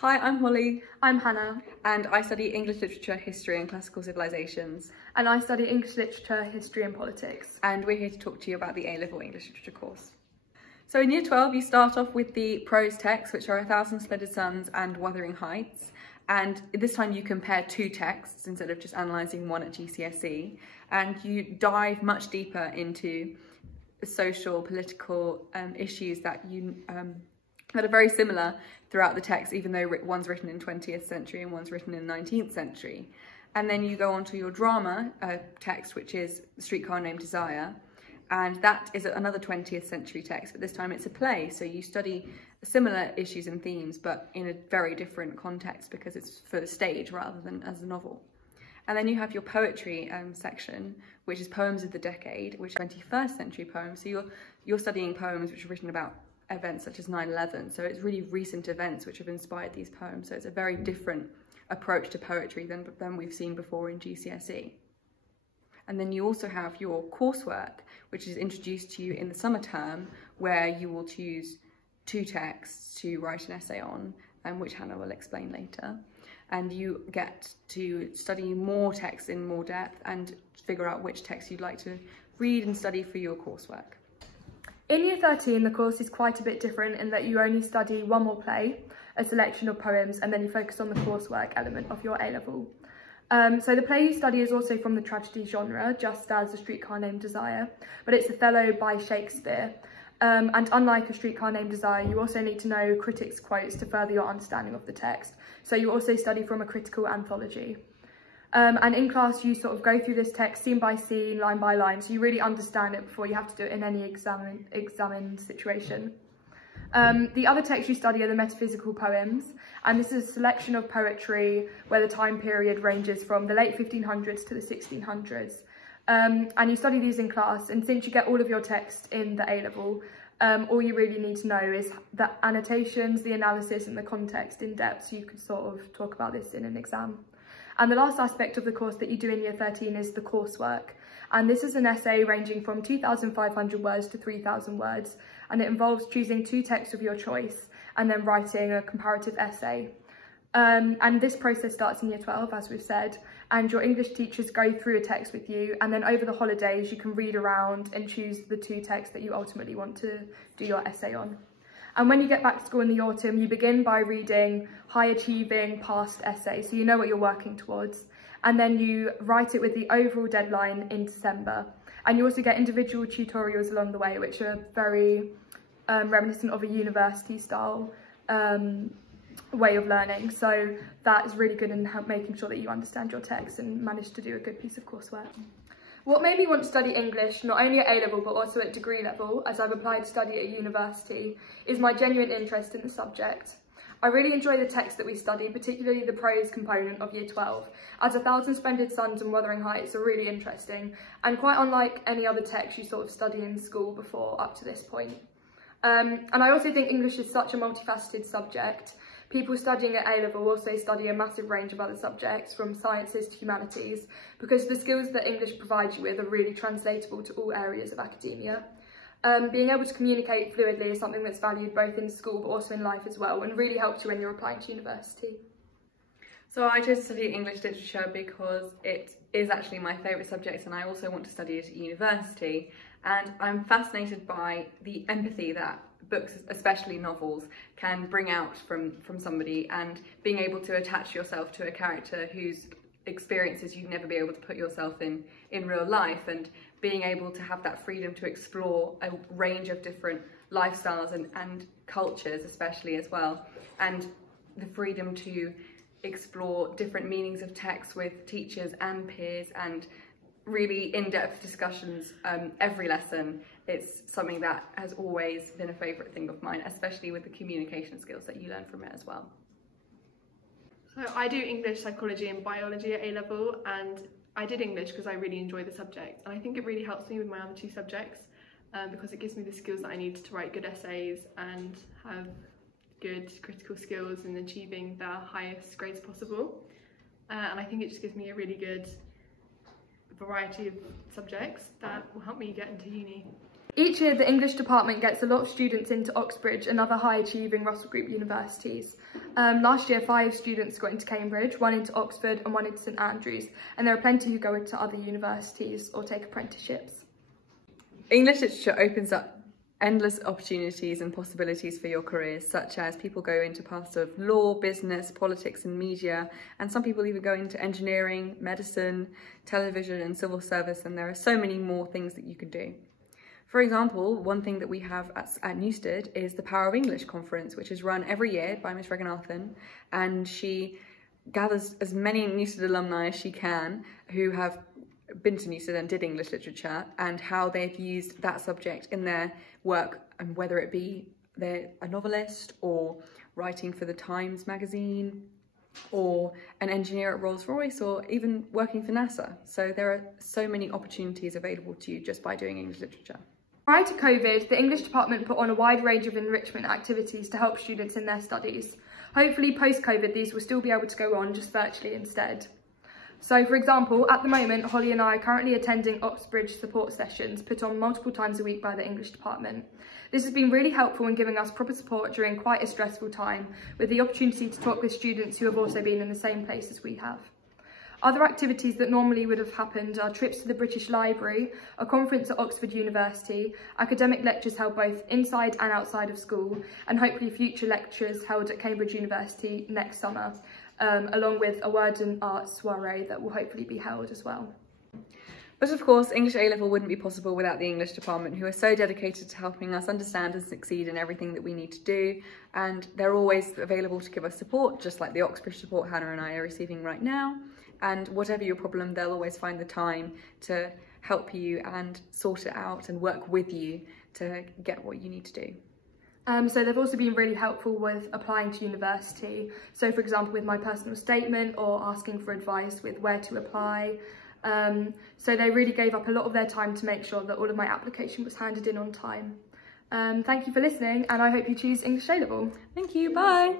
Hi, I'm Holly. I'm Hannah. And I study English Literature, History and Classical Civilizations. And I study English Literature, History and Politics. And we're here to talk to you about the A-Level English Literature course. So in Year 12, you start off with the prose texts, which are A Thousand Splendid Suns and Wuthering Heights. And this time you compare two texts instead of just analysing one at GCSE. And you dive much deeper into social, political issues that are very similar throughout the text, even though one's written in 20th century and one's written in 19th century. And then you go on to your drama text, which is Streetcar Named Desire. And that is another 20th century text, but this time it's a play. So you study similar issues and themes, but in a very different context because it's for the stage rather than as a novel. And then you have your poetry section, which is Poems of the Decade, which is 21st century poems. So you're studying poems which are written about events such as 9/11. So it's really recent events which have inspired these poems. So it's a very different approach to poetry than we've seen before in GCSE. And then you also have your coursework, which is introduced to you in the summer term, where you will choose two texts to write an essay on, which Hannah will explain later. And you get to study more texts in more depth and figure out which texts you'd like to read and study for your coursework. In Year 13, the course is quite a bit different in that you only study one more play, a selection of poems, and then you focus on the coursework element of your A-level. So the play you study is also from the tragedy genre, just as A Streetcar Named Desire, but it's Othello by Shakespeare. And unlike A Streetcar Named Desire, you also need to know critics' quotes to further your understanding of the text. So you also study from a critical anthology. And in class, you sort of go through this text scene by scene, line by line, so you really understand it before you have to do it in any examined situation. The other texts you study are the metaphysical poems, and this is a selection of poetry where the time period ranges from the late 1500s to the 1600s. And you study these in class, and since you get all of your text in the A-level, all you really need to know is the annotations, the analysis and the context in depth, so you can sort of talk about this in an exam. And the last aspect of the course that you do in Year 13 is the coursework. And this is an essay ranging from 2,500 words to 3,000 words. And it involves choosing two texts of your choice and then writing a comparative essay. And this process starts in Year 12, as we've said, and your English teachers go through a text with you, and then over the holidays you can read around and choose the two texts that you ultimately want to do your essay on. And when you get back to school in the autumn, you begin by reading high achieving past essays, so you know what you're working towards. And then you write it with the overall deadline in December. And you also get individual tutorials along the way, which are very reminiscent of a university style way of learning. So that is really good in making sure that you understand your text and manage to do a good piece of coursework. What made me want to study English, not only at A-level but also at degree level, as I've applied to study at university, is my genuine interest in the subject. I really enjoy the text that we study, particularly the prose component of Year 12, as A Thousand Splendid Suns and Wuthering Heights are really interesting, and quite unlike any other text you sort of study in school before up to this point. And I also think English is such a multifaceted subject. People studying at A-level also study a massive range of other subjects, from sciences to humanities, because the skills that English provides you with are really translatable to all areas of academia. Being able to communicate fluidly is something that's valued both in school but also in life as well, and really helps you when you're applying to university. So I chose to study English literature because it is actually my favourite subject, and I also want to study it at university. And I'm fascinated by the empathy that books, especially novels, can bring out from somebody, and being able to attach yourself to a character whose experiences you'd never be able to put yourself in real life, and being able to have that freedom to explore a range of different lifestyles and cultures especially as well, and the freedom to explore different meanings of text with teachers and peers, and really in-depth discussions every lesson. It's something that has always been a favourite thing of mine, especially with the communication skills that you learn from it as well. So I do English, psychology and biology at A-level, and I did English because I really enjoy the subject, and I think it really helps me with my other two subjects because it gives me the skills that I need to write good essays and have good critical skills in achieving the highest grades possible. And I think it just gives me a really good variety of subjects that will help me get into uni. Each year, the English department gets a lot of students into Oxbridge and other high-achieving Russell Group universities. Last year, 5 students got into Cambridge, 1 into Oxford and 1 into St Andrews, and there are plenty who go into other universities or take apprenticeships. English literature opens up endless opportunities and possibilities for your careers, such as people go into paths of law, business, politics and media, and some people even go into engineering, medicine, television and civil service, and there are so many more things that you could do. For example, one thing that we have at Newstead is the Power of English conference, which is run every year by Miss Reganathan, and she gathers as many Newstead alumni as she can who have been to Newstead and did English literature, and how they've used that subject in their work, and whether it be they're a novelist or writing for the Times magazine or an engineer at Rolls-Royce or even working for NASA. So there are so many opportunities available to you just by doing English literature. Prior to COVID, the English department put on a wide range of enrichment activities to help students in their studies. Hopefully post-COVID these will still be able to go on just virtually instead. So for example, at the moment, Holly and I are currently attending Oxbridge support sessions put on multiple times a week by the English department. This has been really helpful in giving us proper support during quite a stressful time, with the opportunity to talk with students who have also been in the same place as we have. Other activities that normally would have happened are trips to the British Library, a conference at Oxford University, academic lectures held both inside and outside of school, and hopefully future lectures held at Cambridge University next summer, along with a word and art soiree that will hopefully be held as well. But of course, English A-Level wouldn't be possible without the English department, who are so dedicated to helping us understand and succeed in everything that we need to do. And they're always available to give us support, just like the Oxbridge support Hannah and I are receiving right now. And whatever your problem, they'll always find the time to help you and sort it out and work with you to get what you need to do. So they've also been really helpful with applying to university. So for example, with my personal statement or asking for advice with where to apply. So they really gave up a lot of their time to make sure that all of my application was handed in on time. Thank you for listening, and I hope you choose English A-Level. Thank you, bye.